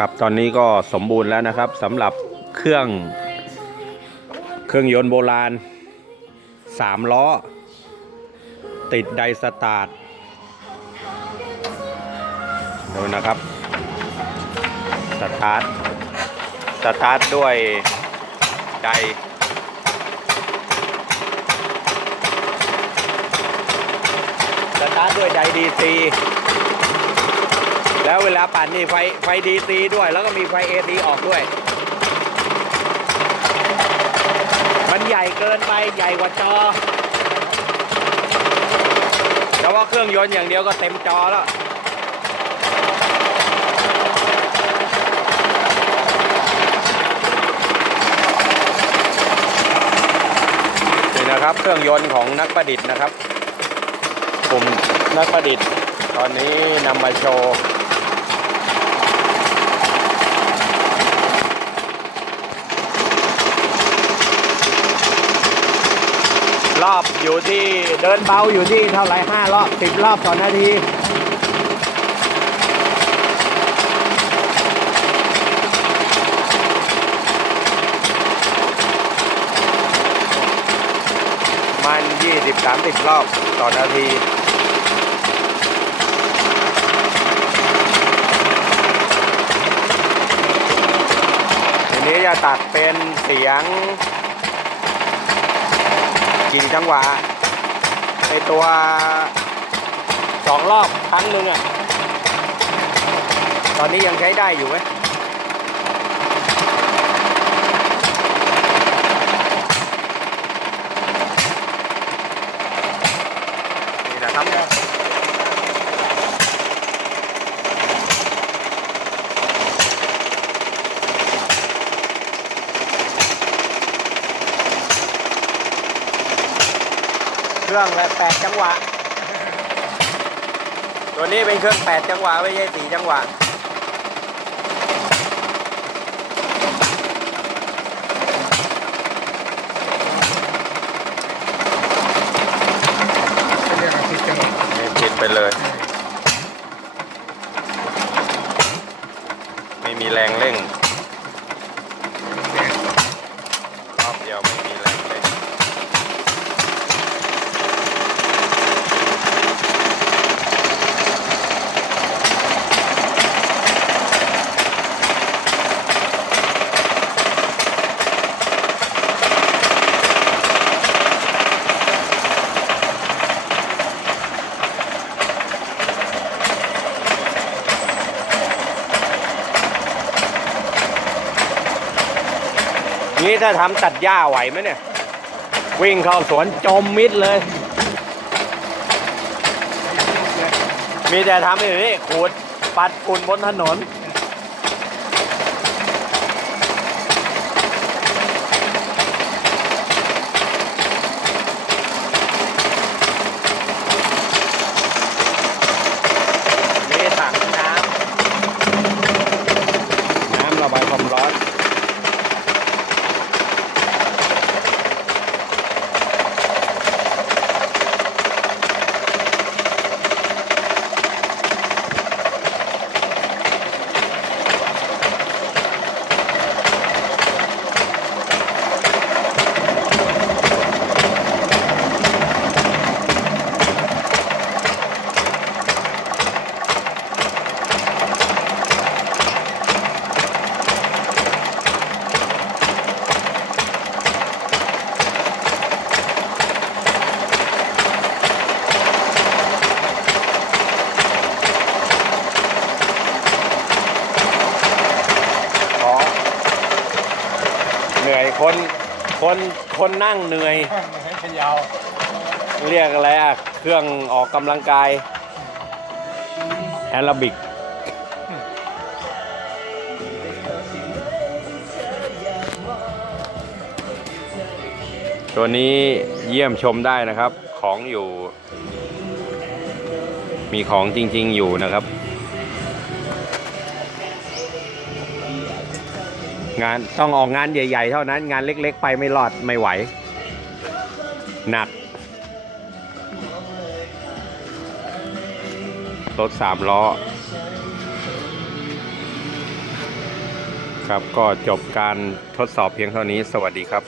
ครับตอนนี้ก็สมบูรณ์แล้วนะครับสำหรับเครื่องเครื่องยนต์โบราณสามล้อ ติดไดสตาร์ทดูนะครับ สตาร์ท สตาร์ทด้วยไดสตาร์ทด้วยไดดีซี แล้วเวลาปั่นนี่ไฟไฟดีซีด้วย แล้วก็มีไฟเอซีออกด้วย มันใหญ่เกินไปใหญ่กว่าจอแต่ว่าเครื่องยนต์อย่างเดียวก็เต็มจอแล้วนี่นะครับ เครื่องยนต์ของนักประดิษฐ์นะครับกลุ่มนักประดิษฐ์ ตอนนี้นำมาโชว์ รอบอยู่ที่เดินเบาอยู่ที่เท่าไหร่ห้ารอบสิบรอบต่อนาทีมันยี่สิบสามสิบรอบต่อนาทีทีนี้จะตัดเป็นเสียง กี่จังหวะในตัวสองรอบครั้งหนึ่งอะตอนนี้ยังใช้ได้อยู่ไหมนี่นะครับ รื่องและแปดจังหวะ ตัวนี้เป็นเครื่องแปดจังหวะไม่ใช่สี่จังหวะ เป็นเรื่องอาทิตย์จังหวะนี่ผิดไปเลย ไม่มีแรงเร่ง เนี่ย รอบเดียวไม่มีแรงเร่ง นี่ถ้าทำตัดหญ้าไหวไหมเนี่ย วิ่งเข้าสวนจมมิดเลย มีแต่ทำอย่างนี้ขูดปัดฝุ่นบนถนน นี่ถังน้ำ น้ำระบายความร้อน ขอเห นื่อยคนคนคนนั่งเหนื่อย ให้ขยาวเรียกอะไรอะ เครื่องออกกำลังกายแอโรบิก ตัวนี้เยี่ยมชมได้นะครับ ของอยู่ มีของจริง ๆ อยู่นะครับ งานต้องออกงานใหญ่ ๆ เท่านั้น งานเล็ก ๆ ไปไม่รอดไม่ไหว หนักรถสามล้อ ครับก็จบการทดสอบเพียงเท่านี้สวัสดีครับ